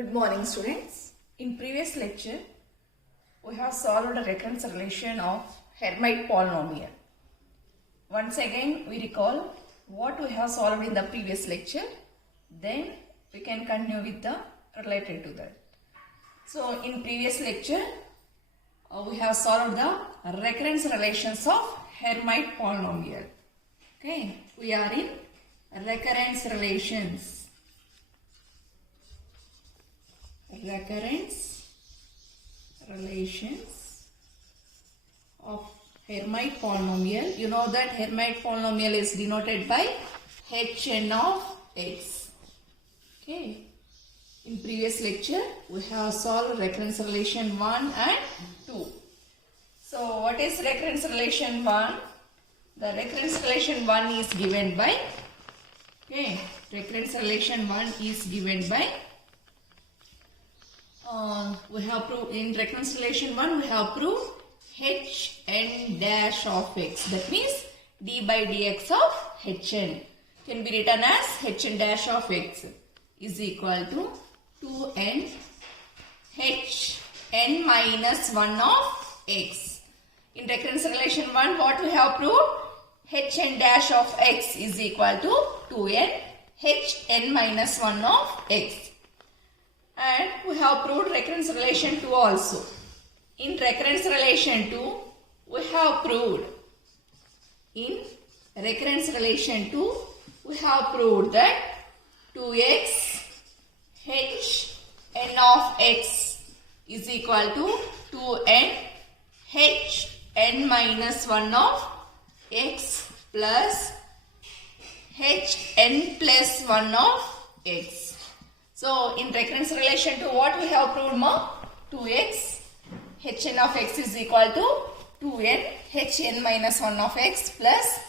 Good morning, students. In previous lecture, we have solved a recurrence relation of Hermite polynomial. Once again, we recall what we have solved in the previous lecture. Then we can continue with the related to that. So, in previous lecture, we have solved the recurrence relations of Hermite polynomial. Okay, we are in recurrence relations. Recurrence relations of Hermite polynomial. You know that Hermite polynomial is denoted by Hn of x. Okay. In previous lecture, we have solved recurrence relation 1 and 2. So, what is recurrence relation 1? The recurrence relation 1 is given by, recurrence relation 1 is given by, we have proved in recurrence relation 1, we have proved Hn dash of x. That means d by dx of Hn can be written as Hn dash of x is equal to 2n Hn minus 1 of x. In recurrence relation 1, what we have proved? Hn dash of x is equal to 2n Hn minus 1 of x. And we have proved recurrence relation 2 also. In recurrence relation 2, we have proved, in recurrence relation 2, we have proved that 2x Hn of x is equal to 2n Hn minus 1 of x plus Hn plus 1 of x. So, in recurrence relation to what we have proved more? 2x Hn of x is equal to 2n Hn minus 1 of x plus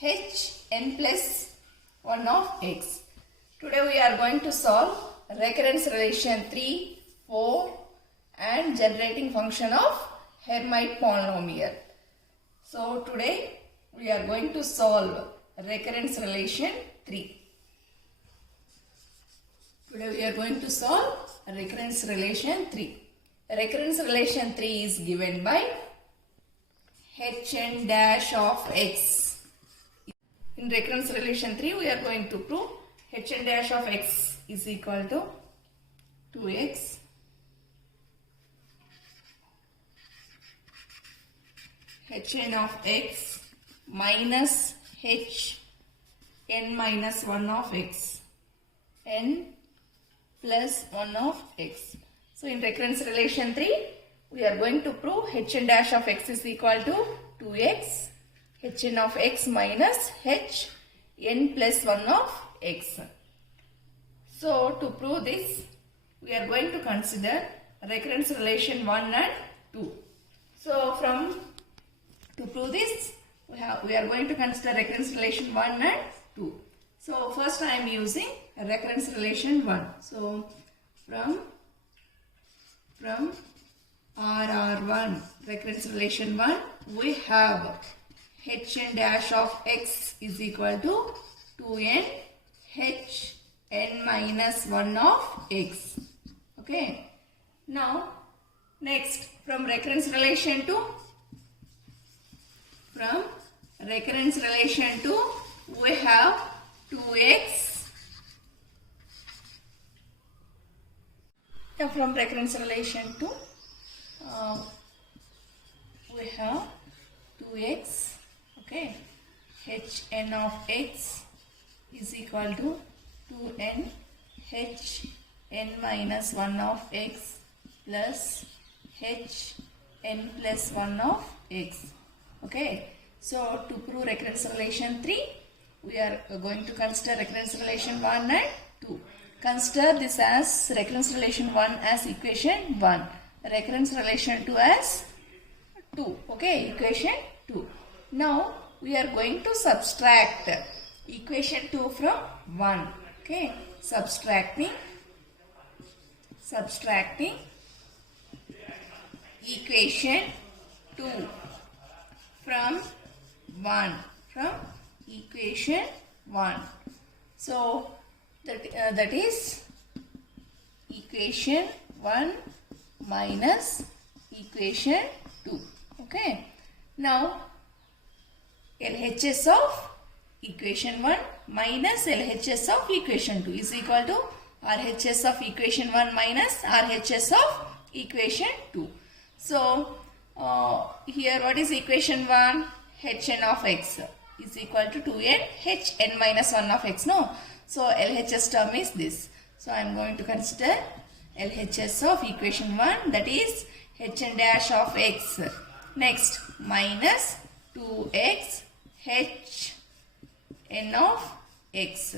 Hn plus 1 of x. Today we are going to solve recurrence relation 3, 4 and generating function of Hermite polynomial. So, today we are going to solve recurrence relation 3. Today we are going to solve recurrence relation 3. Recurrence relation 3 is given by Hn dash of x. In recurrence relation 3, we are going to prove Hn dash of x is equal to 2x Hn of x minus Hn minus 1 of x n plus 1 of x. So, in recurrence relation 3, we are going to prove Hn dash of x is equal to 2x Hn of x minus Hn plus 1 of x. So, to prove this, we are going to consider recurrence relation 1 and 2. So, to prove this, we are going to consider recurrence relation 1 and 2. So, first I am using recurrence relation 1. So, from RR1 recurrence relation 1, we have Hn dash of x is equal to 2n Hn minus 1 of x. Okay. Now, next from recurrence relation 2, we have 2x. From recurrence relation 2, we have 2x. Okay, Hn of x is equal to 2n Hn minus 1 of x plus Hn plus 1 of x. Okay, so to prove recurrence relation 3, we are going to consider recurrence relation 1 and 2. Consider this as recurrence relation 1 as equation 1. Recurrence relation 2 as 2. Okay, equation 2. Now, we are going to subtract equation 2 from 1. Okay, subtracting equation 2 from 1. From equation 1. So, that is equation 1 minus equation 2. Okay. Now LHS of equation 1 minus LHS of equation 2 is equal to RHS of equation 1 minus RHS of equation 2. So here what is equation 1? Hn of x is equal to 2n hn minus 1 of x. No. So LHS term is this. So I am going to consider LHS of equation 1, that is hn dash of x. Next, minus 2x hn of x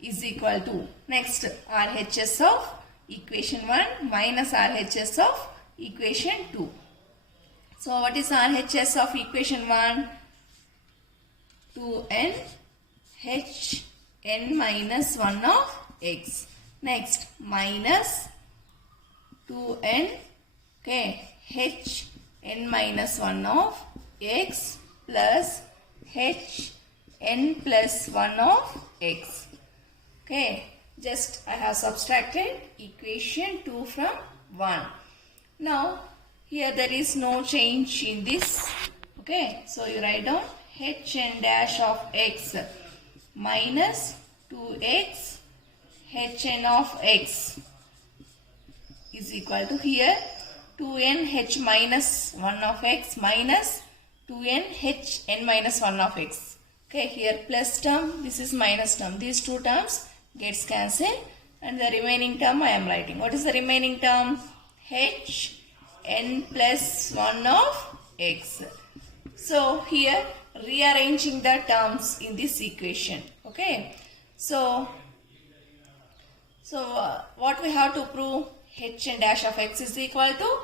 is equal to, next, RHS of equation 1 minus RHS of equation 2. So what is RHS of equation 1? 2n hn minus 1 of x. Next, minus 2n hn minus 1 of x plus hn plus 1 of x. Okay, just I have subtracted equation 2 from 1. Now here there is no change in this. Okay, so you write down hn dash of x minus 2x hn of x is equal to, here 2n h minus 1 of x minus 2n hn minus 1 of x. Okay, here plus term, this is minus term. These two terms gets cancelled and the remaining term I am writing. What is the remaining term? hn plus 1 of x. So here rearranging the terms in this equation. Okay, so what we have to prove? Hn dash of x is equal to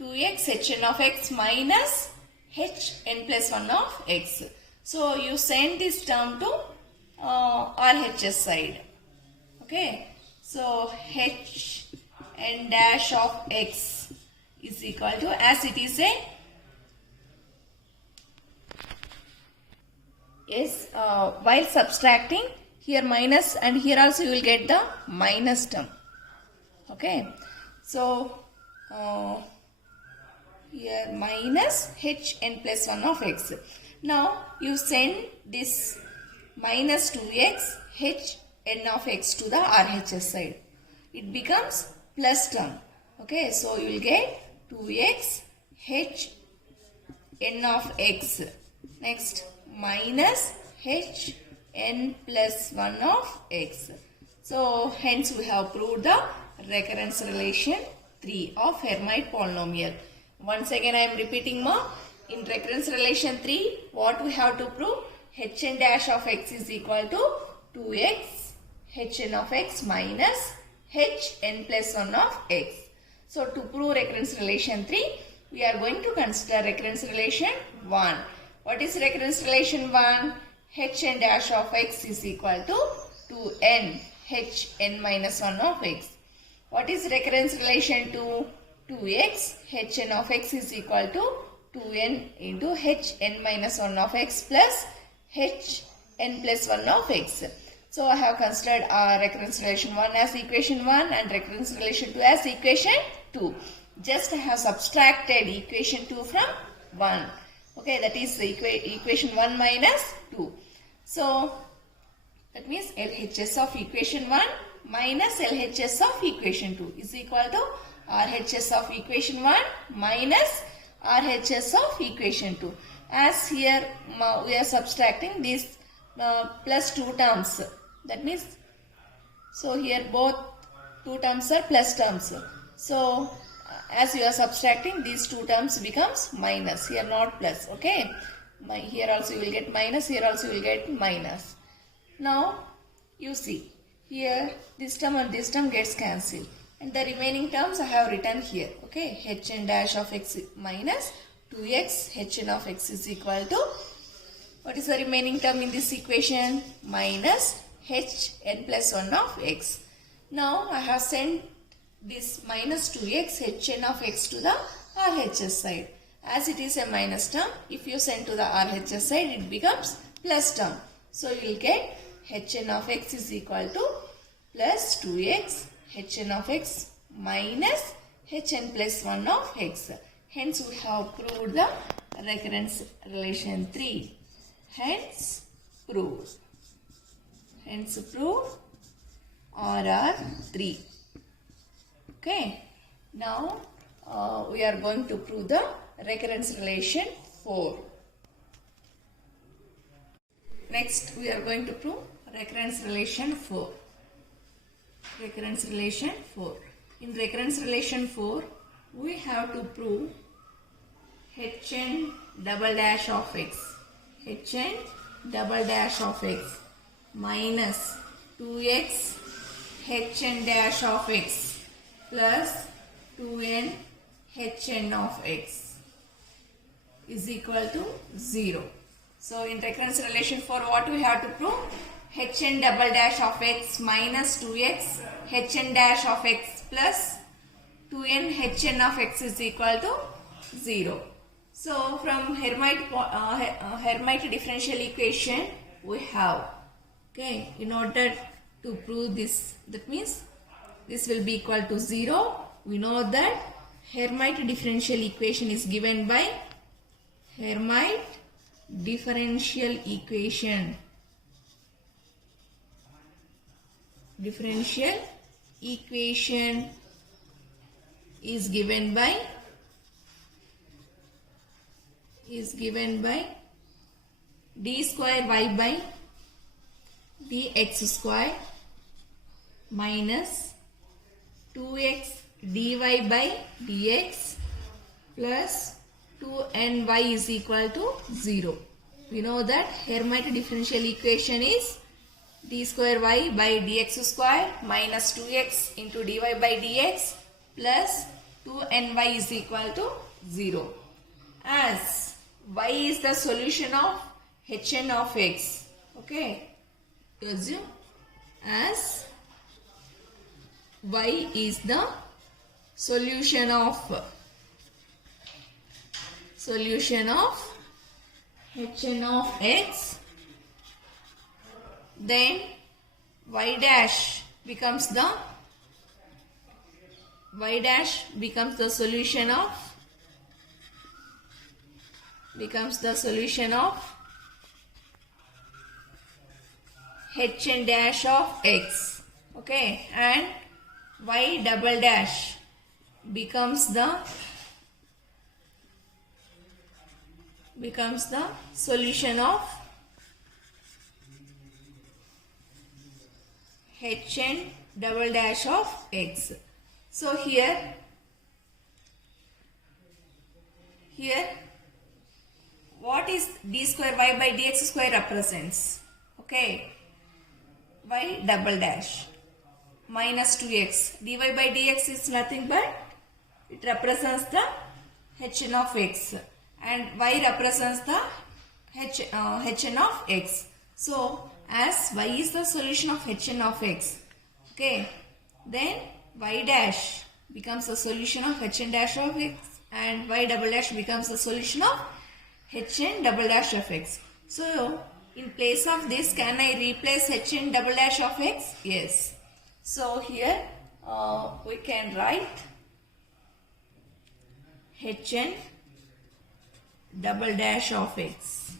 2x hn of x minus hn plus 1 of x. So you send this term to RHS side. Okay, so hn dash of x is equal to, as it is a, yes, while subtracting, here minus and here also you will get the minus term. Okay, so here minus hn plus 1 of x. Now you send this minus 2x hn of x to the RHS side. It becomes plus term. Okay, so you will get 2x hn of x. Next, minus hn plus 1 of x. So hence we have proved the recurrence relation 3 of Hermite polynomial. Once again I am repeating more. In recurrence relation 3, what we have to prove? Hn dash of x is equal to 2x hn of x minus hn plus 1 of x. So to prove recurrence relation 3, we are going to consider recurrence relation 1. What is recurrence relation 1? Hn dash of x is equal to 2n hn minus 1 of x. What is recurrence relation 2? 2x hn of x is equal to 2n into hn minus 1 of x plus hn plus 1 of x. So I have considered recurrence relation 1 as equation 1 and recurrence relation 2 as equation 2. Just I have subtracted equation 2 from 1. Okay, that is the equation 1 minus 2. So that means LHS of equation 1 minus LHS of equation 2 is equal to RHS of equation 1 minus RHS of equation 2. As here we are subtracting these plus 2 terms. That means, so here both 2 terms are plus terms. So as you are subtracting, these 2 terms becomes minus. Here not plus. Okay. Here also you will get minus. Here also you will get minus. Now you see here this term and this term gets cancelled. And the remaining terms I have written here. Okay, hn dash of x minus 2x hn of x is equal to, what is the remaining term in this equation? Minus hn plus 1 of x. Now I have sent this minus 2x hn of x to the RHS side. As it is a minus term, if you send to the RHS side, it becomes plus term. So you will get hn of x is equal to plus 2x hn of x minus hn plus 1 of x. Hence we have proved the recurrence relation 3. Hence proved. Hence proved RR 3. Okay. Now we are going to prove the recurrence relation 4. Next we are going to prove recurrence relation 4. Recurrence relation 4. In recurrence relation 4, we have to prove hn double dash of x. hn double dash of x minus 2x hn dash of x plus 2n hn of x is equal to 0. So in recurrence relation 4, what we have to prove? hn double dash of x minus 2x hn dash of x plus 2n hn of x is equal to 0. So from Hermite differential equation we have, okay, in order to prove this, that means this will be equal to 0. We know that Hermite differential equation is given by Hermite differential equation. Differential equation is given by d square y by dx square minus 2x dy by dx plus 2ny is equal to 0. We know that Hermite differential equation is d square y by dx square minus 2x into dy by dx plus 2ny is equal to 0. As y is the solution of hn of x, okay, assume as y is the solution of hn of x, then y dash becomes the solution of hn dash of x, okay, and y double dash becomes the solution of hn double dash of x. So here what is d square y by dx square represents? Okay, y double dash minus 2x dy by dx is nothing but it represents the hn of x and y represents the hn of x. So as y is the solution of hn of x, okay, then y dash becomes the solution of hn dash of x and y double dash becomes the solution of hn double dash of x. So in place of this, can I replace hn double dash of x? Yes. So here we can write hn double dash of x.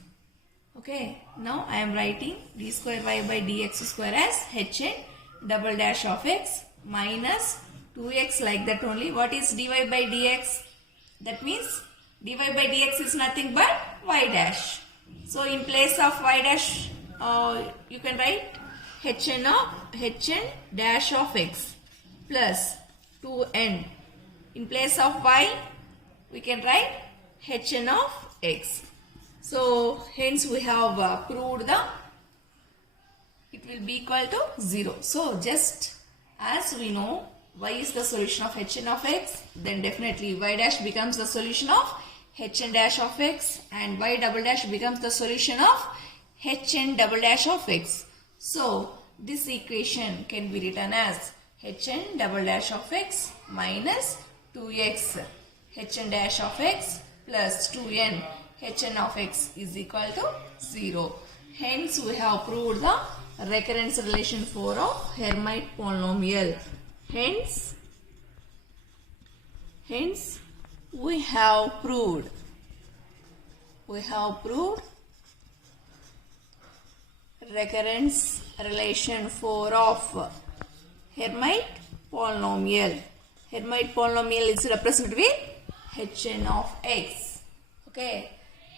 Okay, now I am writing d square y by dx square as hn double dash of x minus 2x like that only. What is dy by dx? That means dy by dx is nothing but y dash. So in place of y dash, you can write hn dash of x plus 2n. In place of y, we can write hn of x. So hence we have proved it will be equal to 0. So just as we know y is the solution of hn of x, then definitely y dash becomes the solution of hn dash of x and y double dash becomes the solution of hn double dash of x. So this equation can be written as hn double dash of x minus 2x hn dash of x plus 2n hn of x is equal to 0. Hence we have proved the recurrence relation 4 of Hermite polynomial. Hence, we have proved recurrence relation 4 of Hermite polynomial. Hermite polynomial is represented with Hn of x. Okay.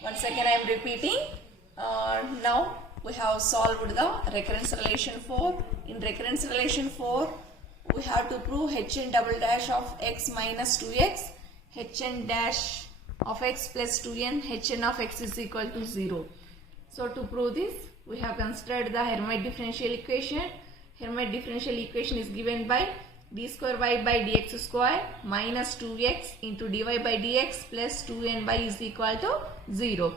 Once again I am repeating. Now we have solved the recurrence relation 4. In recurrence relation 4, we have to prove Hn double dash of x minus 2x, Hn dash of x plus 2n, Hn of x is equal to 0. So to prove this, we have considered the Hermite differential equation. Hermite differential equation is given by d square y by dx square minus 2x into dy by dx plus 2n by is equal to 0.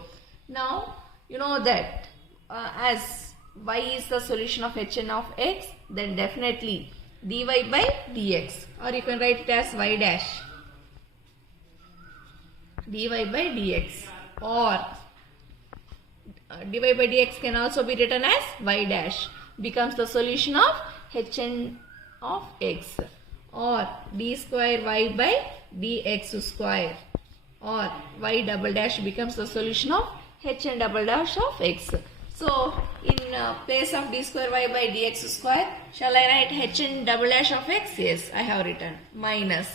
Now, you know that as y is the solution of Hn of x, then definitely dy by dx, or you can write it as y dash dy by dx, or dy by dx can also be written as y dash, becomes the solution of Hn of x, or d square y by dx square, or y double dash becomes the solution of Hn double dash of x. So in place of d square y by dx square, shall I write Hn double dash of x? Yes, I have written minus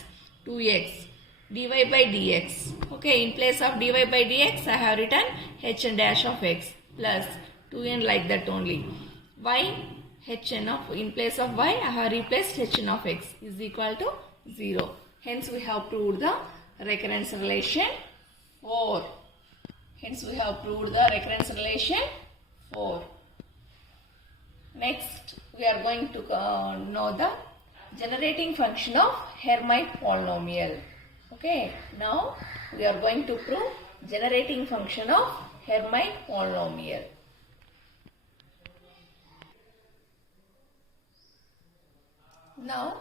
2x dy by dx. Okay, in place of dy by dx, I have written Hn dash of x plus 2n, like that only. Y Hn of, in place of y, I have replaced Hn of x is equal to 0. Hence we have proved the recurrence relation 4. Hence we have proved the recurrence relation 4. Next, we are going to know the generating function of Hermite polynomial. Okay, now we are going to prove generating function of Hermite polynomial. Now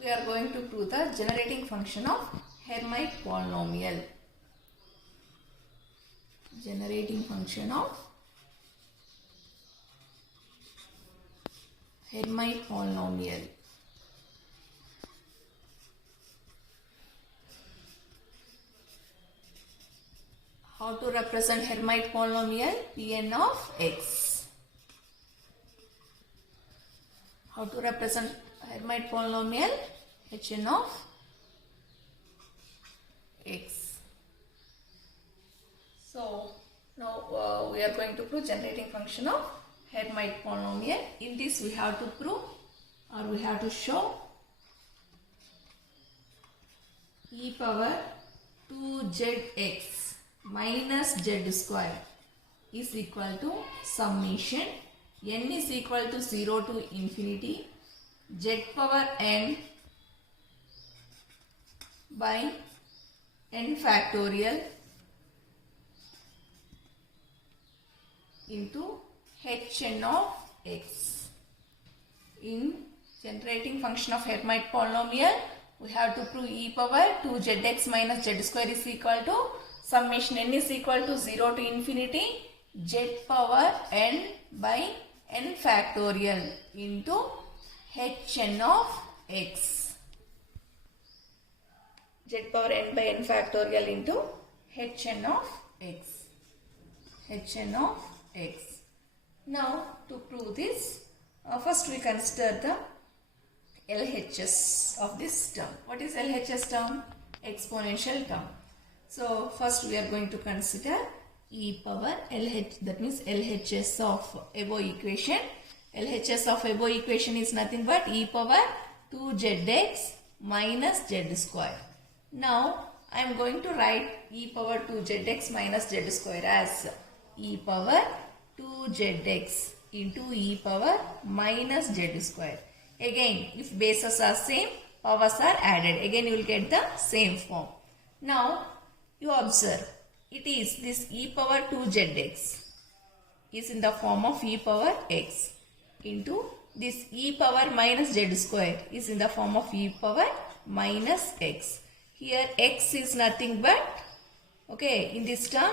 we are going to prove the generating function of Hermite polynomial. Generating function of Hermite polynomial. How to represent Hermite polynomial? Pn of x. How to represent Hermite polynomial? Hn of x. So now we are going to prove generating function of Hermite polynomial. In this we have to prove, or we have to show, e power 2zx minus z square is equal to summation n is equal to 0 to infinity z power n by n factorial into Hn of x. In generating function of Hermite polynomial, we have to prove e power 2zx minus z square is equal to summation n is equal to 0 to infinity z power n by n factorial into Hn of x. Z power n by n factorial into Hn of x. Hn of x. Now to prove this, first we consider the LHS of this term. What is LHS term? Exponential term. So first we are going to consider e power LH, that means LHS of above equation. LHS of above equation is nothing but e power 2zx minus z square. Now I am going to write e power 2zx minus z square as e power 2zx into e power minus z square. Again, if bases are same, powers are added. Again you will get the same form. Now you observe, it is this e power 2zx is in the form of e power x into this e power minus z square is in the form of e power minus x. Here x is nothing but, okay, in this term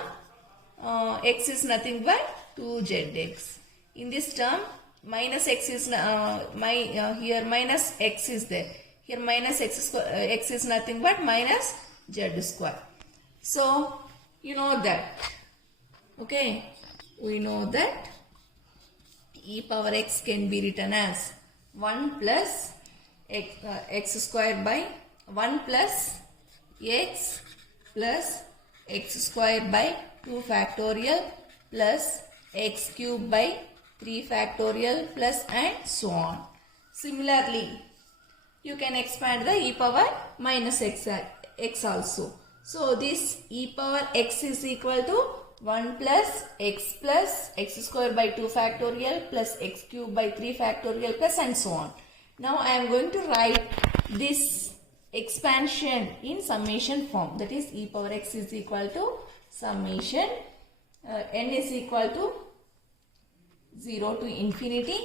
x is nothing but 2zx. In this term minus x is here minus x is there. Here minus x square, x is nothing but minus z square. So you know that. Okay, we know that e power x can be written as 1 plus x square by 1 plus x plus x square by 2 factorial plus x cube by 3 factorial plus and so on. Similarly, you can expand the e power minus x also. So this e power x is equal to 1 plus x square by 2 factorial plus x cube by 3 factorial plus and so on. Now I am going to write this expansion in summation form. That is e power x is equal to summation n is equal to 0 to infinity.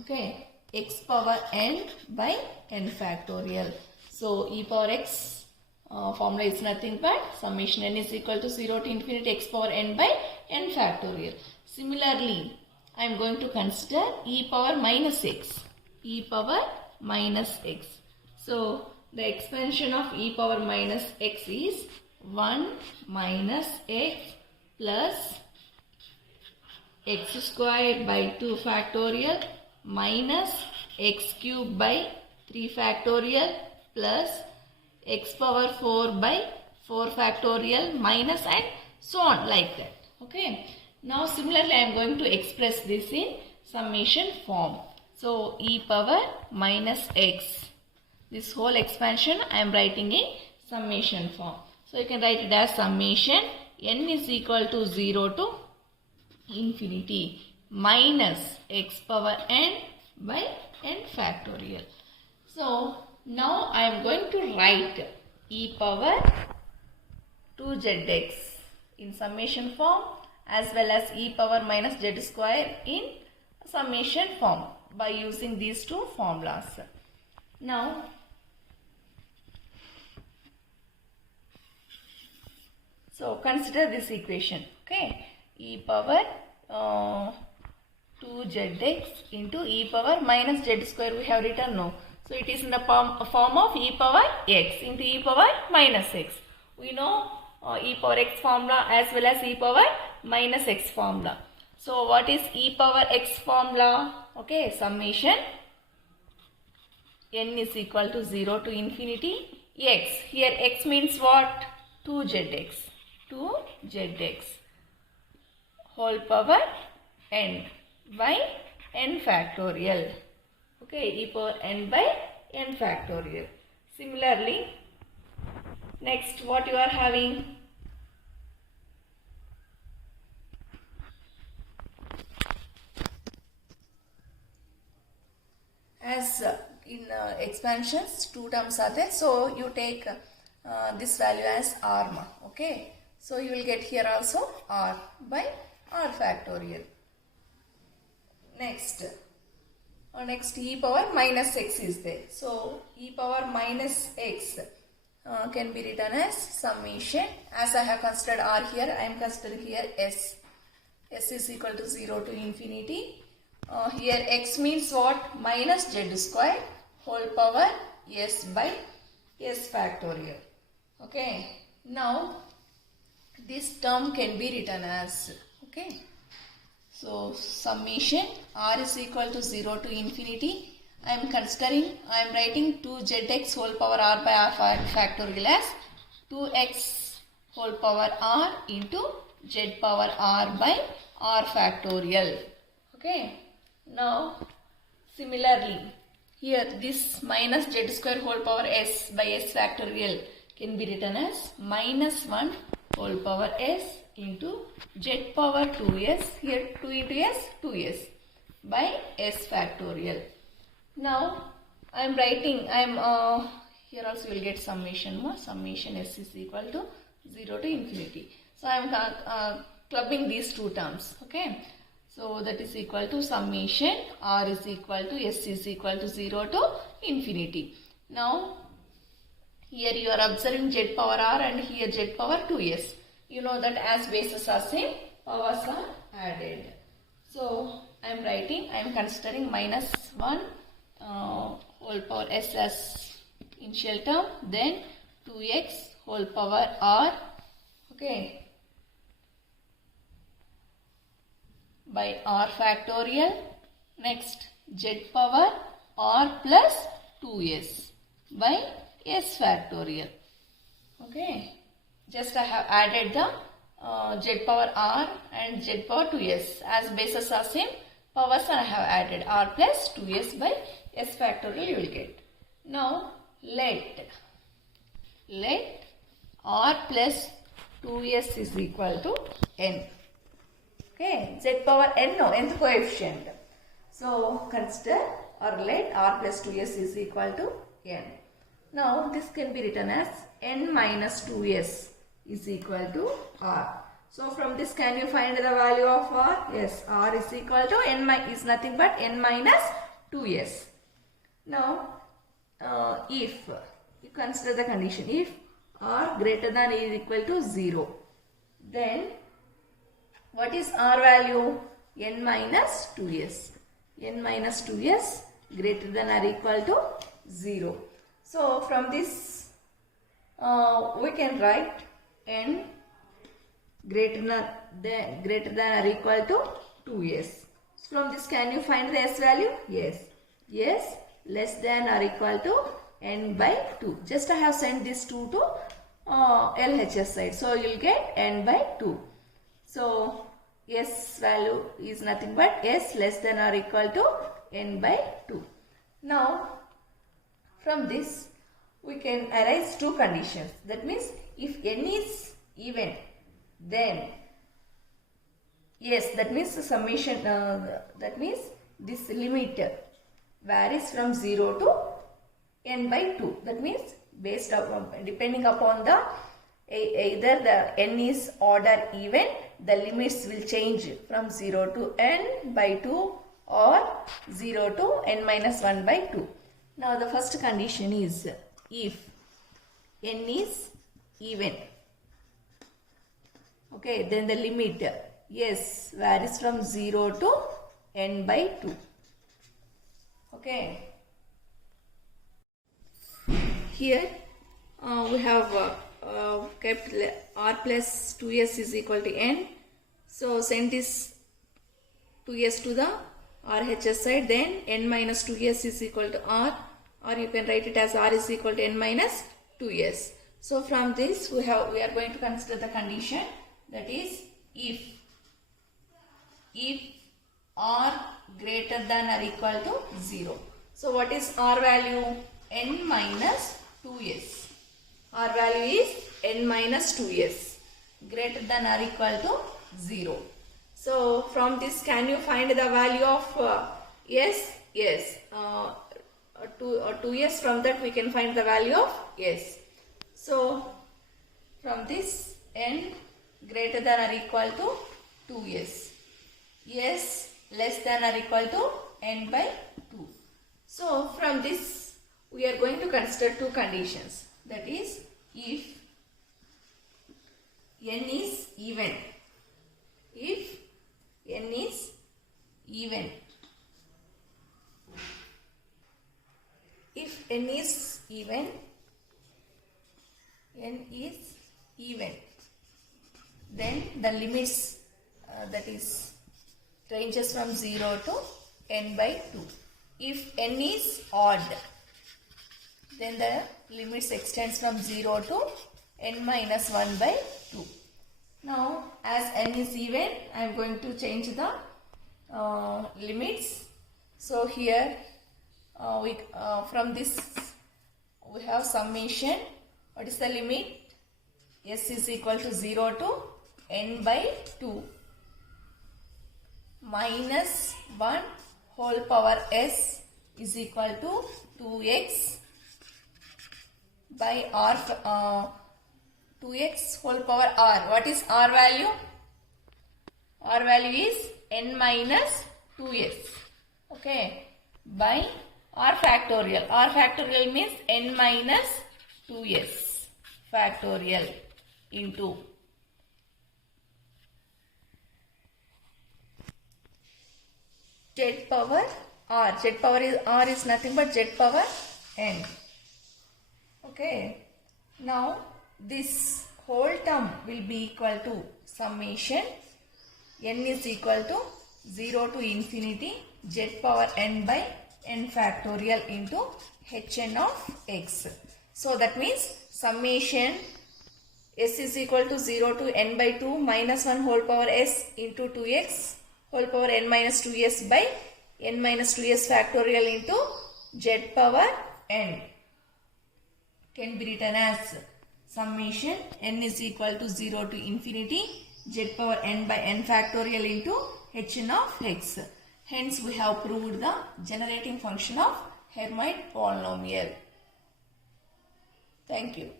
Okay, x power n by n factorial. So e power x formula is nothing but summation n is equal to 0 to infinity x power n by n factorial. Similarly, I am going to consider e power minus x. E power minus x. So the expansion of e power minus x is 1 minus x plus x square by 2 factorial minus x cube by 3 factorial plus x power 4 by 4 factorial minus and so on like that. Okay. Now similarly I am going to express this in summation form. So e power minus x. This whole expansion I am writing in summation form. So you can write it as summation n is equal to 0 to infinity minus x power n by n factorial. So now I am going to write e power 2zx in summation form as well as e power minus z square in summation form by using these two formulas. Now so consider this equation. Okay, e power 2zx into e power minus z square we have written no. So it is in the form of e power x into e power minus x. We know e power x formula as well as e power minus x formula. So what is e power x formula? Okay, summation n is equal to 0 to infinity x. Here x means what? 2zx. 2zx whole power n by n factorial. Okay, e power n by n factorial. Similarly, next what you are having? As in expansions, two terms are there. So you take this value as r. Okay. So you will get here also r by r factorial. Next e power minus x is there. So e power minus x can be written as summation. As I have considered r here, I am considering here s. S is equal to 0 to infinity. Here x means what? Minus z square whole power s by s factorial. Okay. Now this term can be written as, okay. So summation r is equal to 0 to infinity. I am writing 2zx whole power r by r factorial as 2x whole power r into z power r by r factorial. Okay. Now similarly here this minus z square whole power s by s factorial can be written as minus 1 whole power s into z power 2s, here 2 into s, 2s by s factorial. Now I am writing, here also you will get summation summation s is equal to 0 to infinity. So I am clubbing these two terms. Okay. So that is equal to summation r is equal to s is equal to 0 to infinity. Now here you are observing z power r and here z power 2s. You know that as bases are same, powers are added. So I am considering minus 1 whole power s as initial term, then 2x whole power r, okay, by r factorial. Next, z power r plus 2s by s factorial. Okay, just I have added the z power r and z power 2s as bases are same, powers I have added r plus 2s by s factorial you will get. Now let r plus 2s is equal to n. Okay, z power n, no, nth coefficient. So consider or let r plus 2s is equal to n. Now this can be written as n minus 2s is equal to r. So from this can you find the value of r? Yes, r is equal to n is nothing but n minus 2s. Now if you consider the condition, if r greater than or equal to 0, then what is r value? N minus 2s. N minus 2s greater than or equal to 0. So from this we can write n greater than or equal to 2s. From this can you find the s value? Yes. Yes, less than or equal to n by 2. Just I have sent this 2 to LHS side. So you will get n by 2. So s value is nothing but s less than or equal to n by 2. Now from this we can arise two conditions. That means if n is even, then yes, that means the summation, that means this limit varies from 0 to n by 2. That means based upon, depending upon the either the n is odd or even, the limits will change from 0 to n by 2 or 0 to n minus 1 by 2. Now the first condition is if n is even, okay, then the limit yes varies from 0 to n by 2. Okay, here we have kept r plus 2s is equal to n. So send this 2s to the RHS side, then n minus 2s is equal to r, or you can write it as r is equal to n minus 2s. So from this we are going to consider the condition, that is if r greater than or equal to 0. So what is r value? N minus 2s. R value is n minus 2s greater than or equal to 0. So from this can you find the value of s? Yes. 2s, from that we can find the value of s. So from this n greater than or equal to 2s. S less than or equal to n by 2. So from this we are going to consider two conditions. That is if n is even. If n is even. If n is even, then the limits that is ranges from 0 to n by 2. If n is odd, then the limits extends from 0 to n minus 1 by 2. Now as n is even, I am going to change the limits. So here from this we have summation. What is the limit? S is equal to 0 to n by 2 minus 1 whole power s is equal to 2x by r, 2x whole power r. What is r value? R value is n minus 2s. Okay, by r factorial. R factorial means n minus 2s factorial into z power r. Z power is r is nothing but z power n. Okay. Now this whole term will be equal to summation n is equal to 0 to infinity z power n by n factorial into hn of x. So that means summation s is equal to 0 to n by 2 minus 1 whole power s into 2x whole power n minus 2s by n minus 2s factorial into z power n can be written as summation n is equal to 0 to infinity z power n by n factorial into hn of x. Hence we have proved the generating function of Hermite polynomial. Thank you.